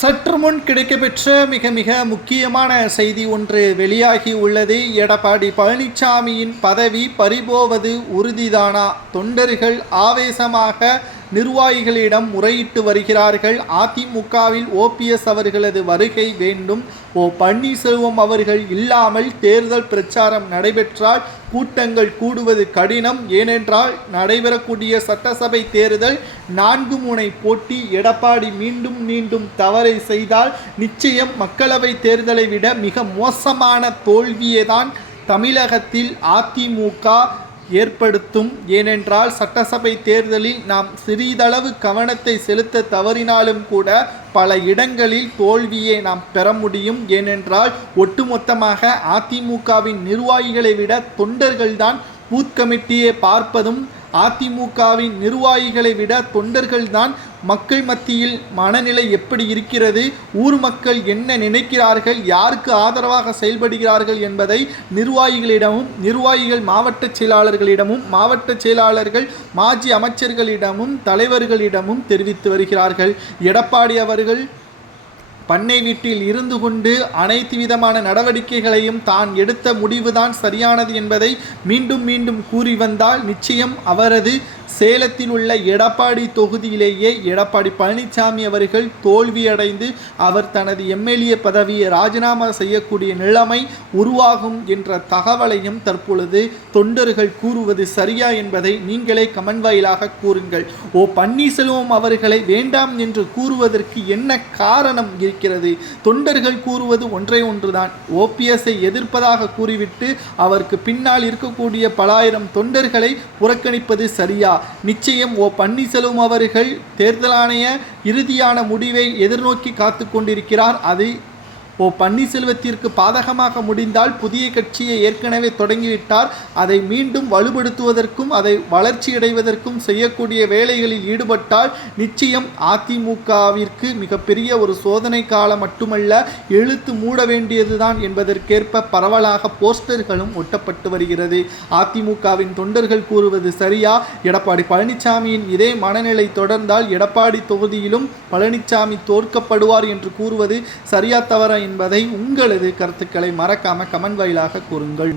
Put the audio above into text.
சற்று முன் கிடைக்கப்பெற்ற மிக மிக முக்கியமான செய்தி ஒன்று வெளியாகி உள்ளது. எடப்பாடி பழனிசாமியின் பதவி பறிபோவது உறுதிதானா? தொண்டர்கள் ஆவேசமாக நிர்வாகிகளிடம் முறையிட்டு வருகிறார்கள். அதிமுகவில் ஓபிஎஸ் அவர்களது வருகை வேண்டும். ஓ பன்னீர்செல்வம் அவர்கள் இல்லாமல் தேர்தல் பிரச்சாரம் நடைபெற்றால் கூட்டங்கள் கூடுவது கடினம். ஏனென்றால் நடைபெறக்கூடிய சட்டசபை தேர்தல் நான்கு முனை போட்டி எடப்பாடி மீண்டும் மீண்டும் தவறை செய்தால் நிச்சயம் மக்களவை தேர்தலை விட மிக மோசமான தோல்வியே தான் தமிழகத்தில் அதிமுக ஏற்படுத்தும். ஏனென்றால் சட்டசபை தேர்தலில் நாம் சிறிதளவு கவனத்தை செலுத்த தவறினாலும் கூட பல இடங்களில் தோல்வியை நாம் பெற முடியும். ஏனென்றால் ஒட்டுமொத்தமாக அதிமுகவின் நிர்வாகிகளை விட தொண்டர்கள்தான் பூத் கமிட்டியை பார்ப்பதும் அதிமுகவின் நிர்வாகிகளை விட தொண்டர்கள்தான் மக்கள் மத்தியில் மனநிலை எப்படி இருக்கிறது? ஊர் மக்கள் என்ன நினைக்கிறார்கள்? யாருக்கு ஆதரவாக செயல்படுகிறார்கள் என்பதை நிர்வாகிகளிடமும் நிர்வாகிகள் மாவட்ட செயலாளர்களிடமும் மாவட்ட செயலாளர்கள் மாஜி அமைச்சர்களிடமும் தலைவர்களிடமும் தெரிவித்து வருகிறார்கள். எடப்பாடி அவர்கள் பண்ணை வீட்டில் இருந்து கொண்டு அனைத்து விதமான நடவடிக்கைகளையும் தான் எடுத்த முடிவுதான் சரியானது என்பதை மீண்டும் மீண்டும் கூறி வந்தால் நிச்சயம் அவரது சேலத்தில் உள்ள எடப்பாடி தொகுதியிலேயே எடப்பாடி பழனிசாமி அவர்கள் தோல்வியடைந்து அவர் தனது எம்எல்ஏ பதவியை ராஜினாமா செய்யக்கூடிய நிலைமை உருவாகும் என்ற தகவலையும் தற்பொழுது தொண்டர்கள் கூறுவது சரியா என்பதை நீங்களே கமெண்ட் வாயிலாக கூறுங்கள். ஓ பன்னீர்செல்வம் அவர்களை வேண்டாம் என்று கூறுவதற்கு என்ன காரணம் இருக்கிறது? தொண்டர்கள் கூறுவது ஒன்றே ஒன்றுதான். ஓபிஎஸ்ஐ எதிர்ப்பதாக கூறிவிட்டு அவருக்கு பின்னால் இருக்கக்கூடிய பலாயிரம் தொண்டர்களை புறக்கணிப்பது சரியா? நிச்சயம் ஓ பன்னீர்செல்வம் அவர்கள் தேர்தல் ஆணைய இறுதியான முடிவை எதிர்நோக்கி காத்து கொண்டிருக்கிறார் அதை ஓ பன்னீர்செல்வத்திற்கு பாதகமாக முடிந்தால் புதிய கட்சியை ஏற்கனவே தொடங்கிவிட்டார். அதை மீண்டும் வலுப்படுத்துவதற்கும் அதை வளர்ச்சியடைவதற்கும் செய்யக்கூடிய வேலைகளில் ஈடுபட்டால் நிச்சயம் அதிமுகவிற்கு மிகப்பெரிய ஒரு சோதனை காலம் மட்டுமல்ல எழுத்து மூட வேண்டியதுதான் என்பதற்கேற்ப பரவலாக போஸ்டர்களும் ஒட்டப்பட்டு வருகிறது. அதிமுகவின் தொண்டர்கள் கூறுவது சரியா? எடப்பாடி பழனிசாமியின் இதே மனநிலை தொடர்ந்தால் எடப்பாடி தொகுதியிலும் பழனிசாமி தோற்கப்படுவார் என்று கூறுவது சரியா தவறா என்பதை உங்களது கருத்துக்களை மறக்காமல் கமெண்ட் வாயிலாக கூறுங்கள்.